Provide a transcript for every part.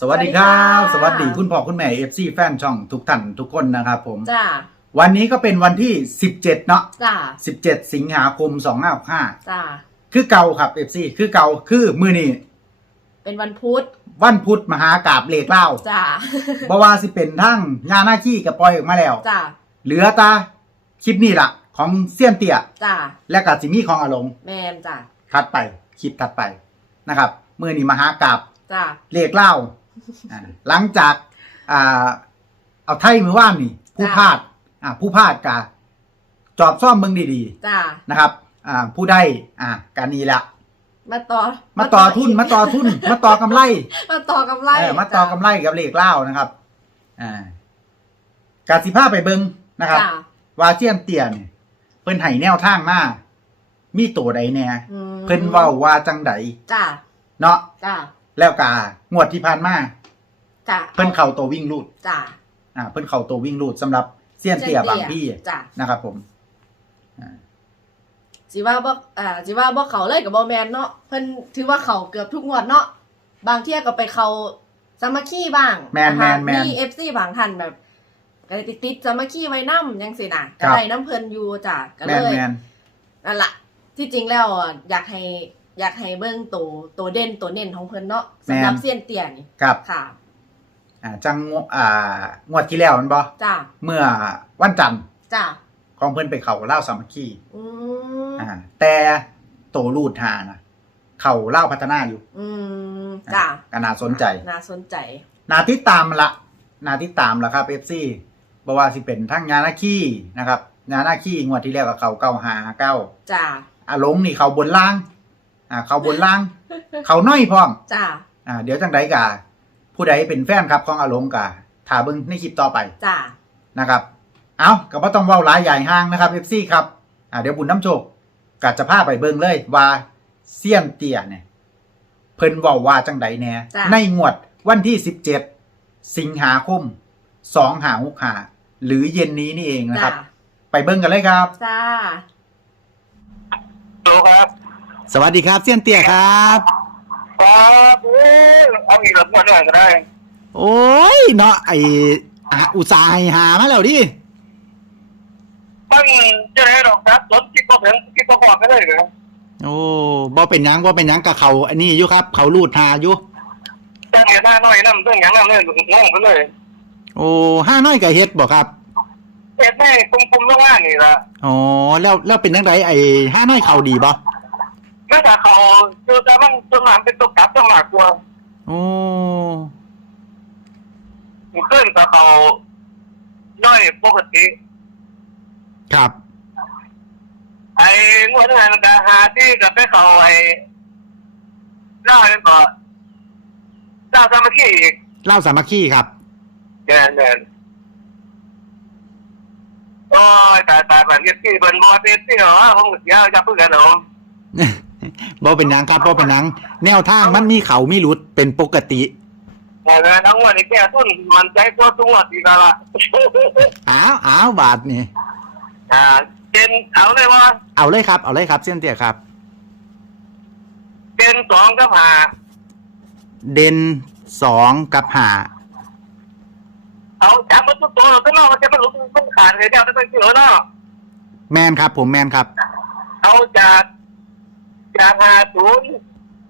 สวัสดีครับ สสวัวัสสดีดีค่ะ คุณพ่อคุณแม่เอฟซีแฟนช่องทุกท่านทุกคนนะครับผม จ้าวันนี้ก็เป็นวันที่ 17 เนาะจ้า17 สิงหาคม2565จ้าคือเก่าครับเอฟซีคือเก่าคือมือนี้เป็นวันพุธวันพุธมหากาบเหล็กเล่าจ้าบว่าสิเป็นทั้งงานหน้าขี้กับปล่อยออกมาแล้ว จ้าเหลือตาคลิปนี้ละของเซียนเตี่ยจ้าและกับสิมีของอารมณ์แมนจ้าถัดไปคลิปถัดไปนะครับมือนี้มหากาบจ้าเลขเล่าอ่า หลังจากอ่าเอาไทยมือว่านนี่ ผู้พาดอ่าผู้พาดกาจอบซ่อมเมืองดีจ้าๆนะครับ อ่า ผู้ได้อ่าการนี้ละมาต่อมาต่อทุน มาต่อทุน มาต่อกำไรมาต่อกำไรเออมาต่อกำไรกับเลขเล่านะครับ อ่ากาสิผ้าไปเบิงนะครับ จ้าว่าเจียนเตียเนี่ยเพิ่นให้แนวทางมามีตัวใดแน่อืมเพิ่นเว้าว่าจังใดจ้าเนาะจ้า แล้วกางวดที่ผ่านมาจ้าเพิ่นเข้าตัววิ่งลูดจ้าอ่าเพิ่นเข้าตัววิ่งรูดสำหรับเซียนเตียบางพี่จ้านะครับผมอ่าสิว่าบ่อ่าสิว่าบ่เขาเลยกับบ่แมนเนาะเพิ่นถือว่าเขาเกือบทุกงวดเนาะบางเที่ยก็ไปเขาสามัคคีบ้างแมนนะแมคะนแมนมี FC บางท่านแบบก็ติดติดๆสามัคคีไว้นำจังซี่น่ะครัก็บได้น้ำเพิ่นอยู่จ้ะก็แมเลนยแมนนั่นล่ะที่จริงแล้วอะอยากให้ อยากให้เบิ่งตัวตัวเด่นตัวเน้นของเพิ่นเนาะสำหรับเซียนเตี้ยนี่ครับค่ะอ่าจังงวอ่างวดที่แล้วแมันบ่จ้าเมื่อวันจันทร์จ้าของเพิ่นไปเข้าเล่าวสามัคคีอืมอ่าแต่โตรูดหานะเข้าเล่าวพัฒนาอยู่ อืมจ้าก็น่าสนใจน่าสนใจน่าติดตามละน่าติดตามละครับ FC บ่ว่าสิเป็นทั้งงานหน้าขี้นะครับงานหน้าขี้งวดที่แล้วก็เข้าเก้าหาเก้าจ้าอ่าลงนี่เข้าบนล่าง อ่าเข้าบนล่าง เข้าน้อยพร้อมจ้าอ่า เดี๋ยวจังไดกะผู้ใดเป็นแฟนครับของอาหลงกะถาเบิ่งในคลิปต่อไปจ้านะครับ เอาก็บ่ต้องเว้าหลายใหญ่ห้างนะครับ FC ครับอ่าเดี๋ยวบุญน้ำโชคก็จะพาไปเบิ่งเลยว่าเซียนเตี้ยเนี่ยเพิ่นเว้าว่าจังไดแหน่จ้ะในงวดวันที่17สิงหาคม2565หรือเย็นนี้นี่เองนะคจ้ารับ ไปเบิ่งกันเลยครับจ้าดูครับ สวัสดีครับเซียนเตี้ยครับ ครับโอ้ยเอาอีกหลักวันหน่อยก็ได้โอ้ยเนาะไออะอุตส่าห์ให้หามาแล้วดิตั้งจะได้ดอกครับรถกิ๊กก็ถึงกิ๊กก็ก่อนก็ได้เหรอโอ้บ่เป็นหยังบ่เป็นหยังกับเขาอันนี้อยู่ครับ เขาลูดหาอยู่ตั้งเหรียญหน้าน้อยน้ำตั้งอย่างน้ำเลยงงไปเลยโอ้ห้าน้อยกับเฮ็ดบ่ครับเอ็ดแม่คุมคุมๆล่างๆนี่ละอ๋อแล้วแล้วเป็นจังไดไอ้ห้าน้อยเขาดีบ่ แม้แต่เขาคือแต่มันตัวหนามเป็นตัวกลับตัวหมากกลัวโอ้มันขึ้นกับเขาน้อยปกติ ครับไอ้งวดงานมันก็หาที่กับไปเขาไอ้เล่าเนี่ยก็เล่าสามัคคีอีกเล่าสามัคคีครับเดินเดินโอ้ยตายตายแบบนี้ที่เป็นบอสที่เหรอผมเสียจะพูดกันเหรอ บ่เป็นหยังครับบ่เป็นหยังแนวทางมันมีเขามีหลุดเป็นปกติ แต่เงินทั้งวันนี้แก่ทุนมันใจตัวตัวดีกันละ อ้าวอ้าวบาทนี่ อ่าเจนเอาเลยว่าเอาเลยครับ เอาเลยครับเส้นเตี้ยครับ เจนสองก็ผ่าเด่นสองกับหาเอาจับมันตัวตัวก็นอกมันจะมันหลุดต้องขาดเลยเดียวจะไปเสือเนาะแมนครับ ผมแมนครับ เอาจาก จากหาศูนย์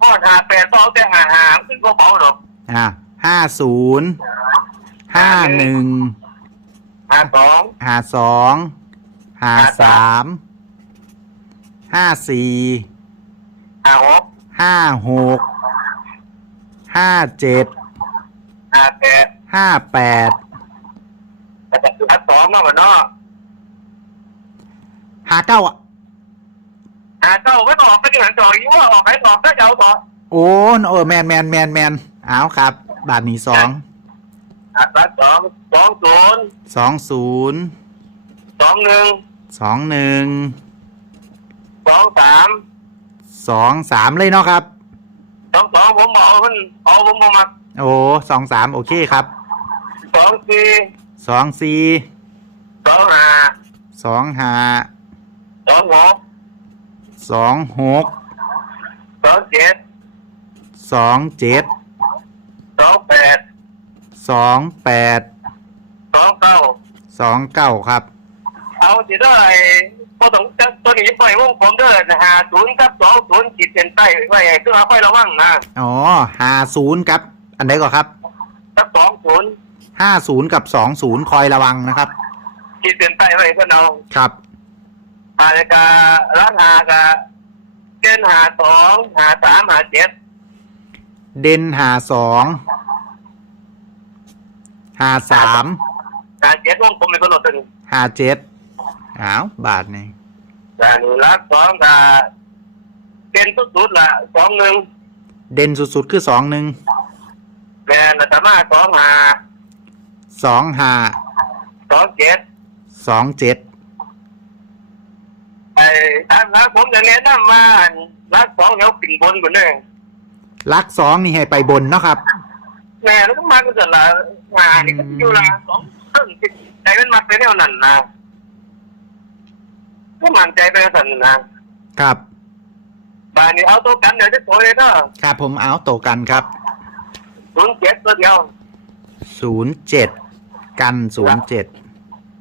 พ่อหาแปดสองแต่หาหาซึ่งก็เบาหรอกอ่าห้าศูนย์ห้าหนึ่งหาสองห้าสองห้าสามห้าสี่หาหกห้าหกห้าเจ็ดหาแปดห้าแปดแต่จะคือหาสองมากกว่าเนาะห้าเก้าอะ หาเก้าไม่ออกก็จะเหมือนจอยยุ่งออกไปออกก็จะเอาต่อโอ้เออแมนแมนแมนแมนเอาครับ บาทนี้สองหาสองสองศูนย์สองศูนย์สองหนึ่งสองหนึ่งสองสามสองสามเลยเนาะครับสองสองผมเอาขึ้นเอาผมมาโอ้สองสามโอเคครับสองสี่สองสี่สองห้าสองห้าสองหก สองหกสองเจ็ดสองเจ็ดสองแปดสองแปดสองเก้าสองเก้าครับ เอาสิได้พอต้องจัดตัวนี้ปล่อยวงผมเด้อนะฮะศูนย์กับสองศูนย์ขีดเส้นใต้ไว้ให้คือเอาไประวังนะอ๋อห้าศูนย์ครับ อันไหนก่อนครับกับสองศูนย์ห้าศูนย์กับสองศูนย์คอยระวังนะครับขีดเส้นใต้ไว้เพื่อนเอาครับ อาจจะร้านหากะเกณฑ์หาสองหาสามหาเจ็ดเด่นหาสองหาสามหาเจ็ดวงผมเป็นคนหนดตึงหาเจ็ดอ้าวบาทนี่แต่นี่รักสองกะเกณฑ์สุดๆละสองหนึ่งเด่นสุดๆคือสองหนึ่งแม่นแต่มาสองหาสองหาสองเจ็ดสองเจ็ด ไอ้ทางรักผมจะแนะนำว่ารักสองเดี๋ยวปิ่นบนกว่านึงลักสองนี่ให้ไปบนเนาะครับ แม่แล้วก็มาก็จะละงานนี่ก็อยู่ละสองครึ่งใจมันมาเป็นแนวนั้นนะก็มั่นใจไปสั่นนะครับบานนี้เอาตัวกันเดี๋ยวจะโตเลยเนาะครับผมเอาโตกันครับศูนย์เจ็ดตัวเดียวศูนย์เจ็ดกันศูนย์เจ็ด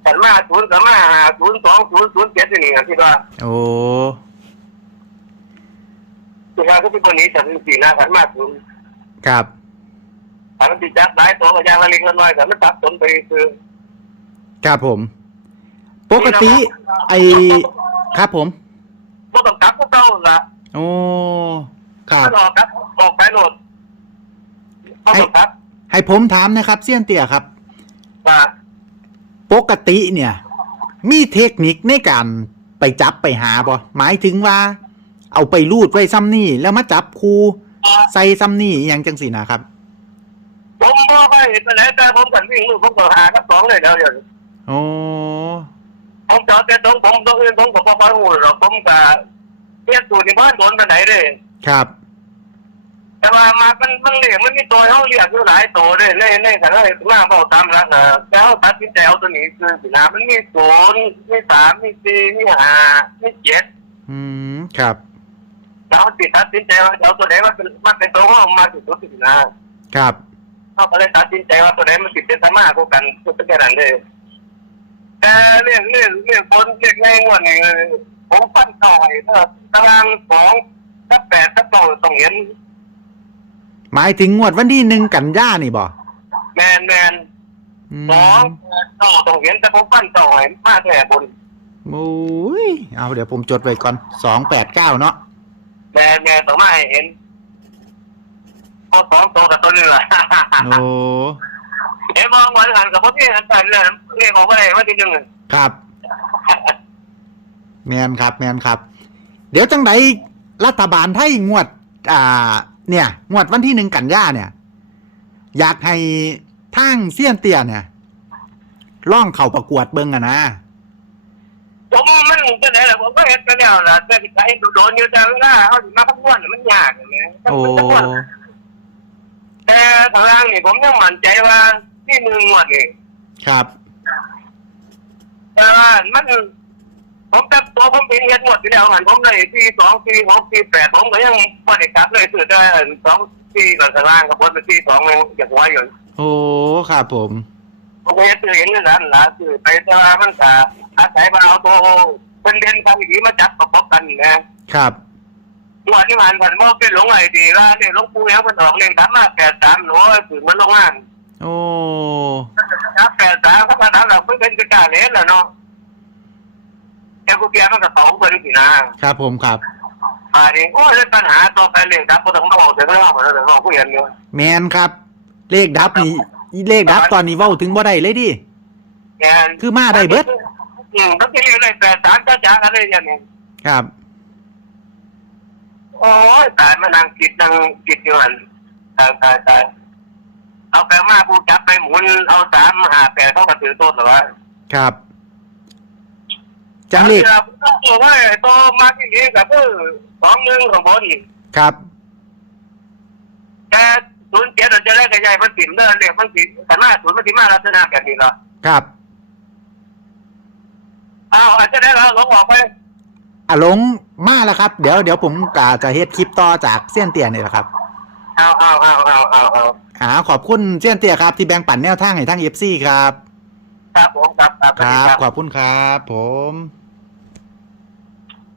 ขันมาศูนย์กับมาหาศูนย์สองศูนย์ศูนย์เจ็ดนี่นะที่ว่าโอ้ที่ว่าก็เป็นคนนี้แต่เป็นสี่นะขันมาศูนย์ครับขันติดจับหลายตัวก็ยังละเล็กละน้อยแต่มันตัดสนไปคือครับผม ปกติ ไอครับผมก็ต้องตับพวกเก่าละโอ้ครับถ้าออกครับออกไปโหลดก็ต้องตับให้ผมถามนะครับเซียนเตี่ยครับว่า ปกติเนี่ย มีเทคนิคในการไปจับไปหาบ่หมายถึงว่า เอาไปรูดไว้ซ้ำนี่แล้วมาจับครูใส่ซ้ำนี่อหยังจังสินะครับ ผมบอกไปไปไหนแต่ผมกันวิ่งลูกผมก็หากับสองเลยเดี๋ยวเดี๋ยวโอ้ผมจอดแต่ตรงผมตรงอื่นผมก็บอกว่าหูหรอกผมก็เรียกสูตรในบ้านโดนไปไหนเลย ครับ แต่ว่ามามันมันเรียกมันมีตัวเขาเรียกอยู่หลายตัวเลยในในขณะที่มาบอกตามรักนะแล้วตัดสินใจเอาตัวนี้คือสินะมันมีศูนย์มีสามมีสี่มีห้ามีเจ็ดอืมครับเราติดตัดสินใจว่าจะเอาตัวไหนมันเป็นมันเป็นตัวของมาถึงตัวสินะครับเขาก็เลยตัดสินใจว่าตัวไหนมันติดเป็นสมาคู่กันก็เป็นแค่นั้นเลยแต่เรื่องเรื่องเรื่องคนเรื่องง่ายงวดนี่ผมปั้นต่อยเนอะตารางสองกับแปดกับเก้าต้องเห็น หมายถึงงวดวันที่หนึ่งกันยานี่บ่แมนแมนอืมสองเก้าต้องเห็นแต่ผมปั้นต่อยมาแค่บนโอ้ยเอาเดี๋ยวผมจดไว้ก่อนสองแปดเก้าเนาะแมนแมนต้องมาให้เห็นเอาสองตัวกับตัวหนึงละโอ้เอ้มองเหมือนกันกับพวกที่อันนั้นเลยเรียกออกไปว่าที่หนึ่งครับ แมนครับ แมนครับ เดี๋ยวจังไดรัฐบาลไทยงวด อ่า เนี่ยงวดวันที่หนึ่งกันยาเนี่ย อยากให้ทางเซียนเตียเนี่ยล่องเข่าประกวดเบิ้งอะนะผมมันจะไหนล่ะผมก็เห็นไปแล้วล่ะแต่ที่ใครโดนอยู่แต่เวลาเขาสิมาขบวนมันยากอย่างเงี้ยโอ้แต่ทางล่างนี่ผมยังมั่นใจว่าที่หนึ่งหมดนี่ครับ แต่ว่ามัน ผมจับตัวผมเป็นเฮ็ดหมดอยู่แล้วหันผมเลยที่สองที่หกที่แปดผมก็ยังพอได้กลับเลยสุดได้สองที่ก่อนทางล่างกับผมเป็นที่สองเลยอย่างหัวอยู่โอ้ครับผมผมก็เห็นเห็นนั่นนั่นล่ะคือไปแต่ว่ามันก็อาศัยมาเอาตัวเป็นเด่นทางดีมาจับประกอบกันนะครับหัวที่มันผ่านมอเป็นหลงไอ้ดีว่าเนี่ยหลวงปู่ยังมันออกเรียนธรรมะแปดสามหนูถือมันลงงานโอ้ถ้าแปดสามเขามาถามเราเพิ่งเป็นกระจาเล่นแล้วเนาะ แต่กูเกียร์มันก็สองคนสินะครับผมครับอ่านี่โอ้ยเรื่องปัญหาต่อไปเรื่องครับก็ต้องมาบอกเสียงเล่าเหมือนเดิมเราคุยกันอยู่แมนครับ เลขดับนี่เลขดับตอนนี้เว้าถึงบ่ได้เลยดิแงนคือมาได้เบิดอืมต้องเรียนเลยแปดสามจ้าจ้ากันเลยอย่างนี้ครับ โอ้ยตายมานั่งคิดนั่งคิดอยู่หันตายตายตายเอาไปมากูจับไปหมุนเอาสามหาแปดเข้ามาถือต้นหรอวะครับ จังเลขบอกว่าตัวมาที่นี้ก็คือสองหนึ่งของบนครับแต่ศูนย์เจ็ดเราจะได้กระจายมันติ่มเดินเนี่ยมันติแต่หน้าศูนย์มันติมาลักษณะแบบนี้เหรอครับอ้าวอาจจะได้แล้วลงออกไปอะลงมาแล้วครับ เดี๋ยวเดี๋ยวผมกะจะเฮ็ดคลิปต่อจากเสี้ยนเตียนนี่แหละครับเอาเอาเอาเอาเอาเอาอะอ่าขอบคุณเซียนเตียครับ ที่แบ่งปันแนวทางให้ทางเอฟซีครับ ครับผมครับครับครับสวัสดีขอบคุณครับ ผม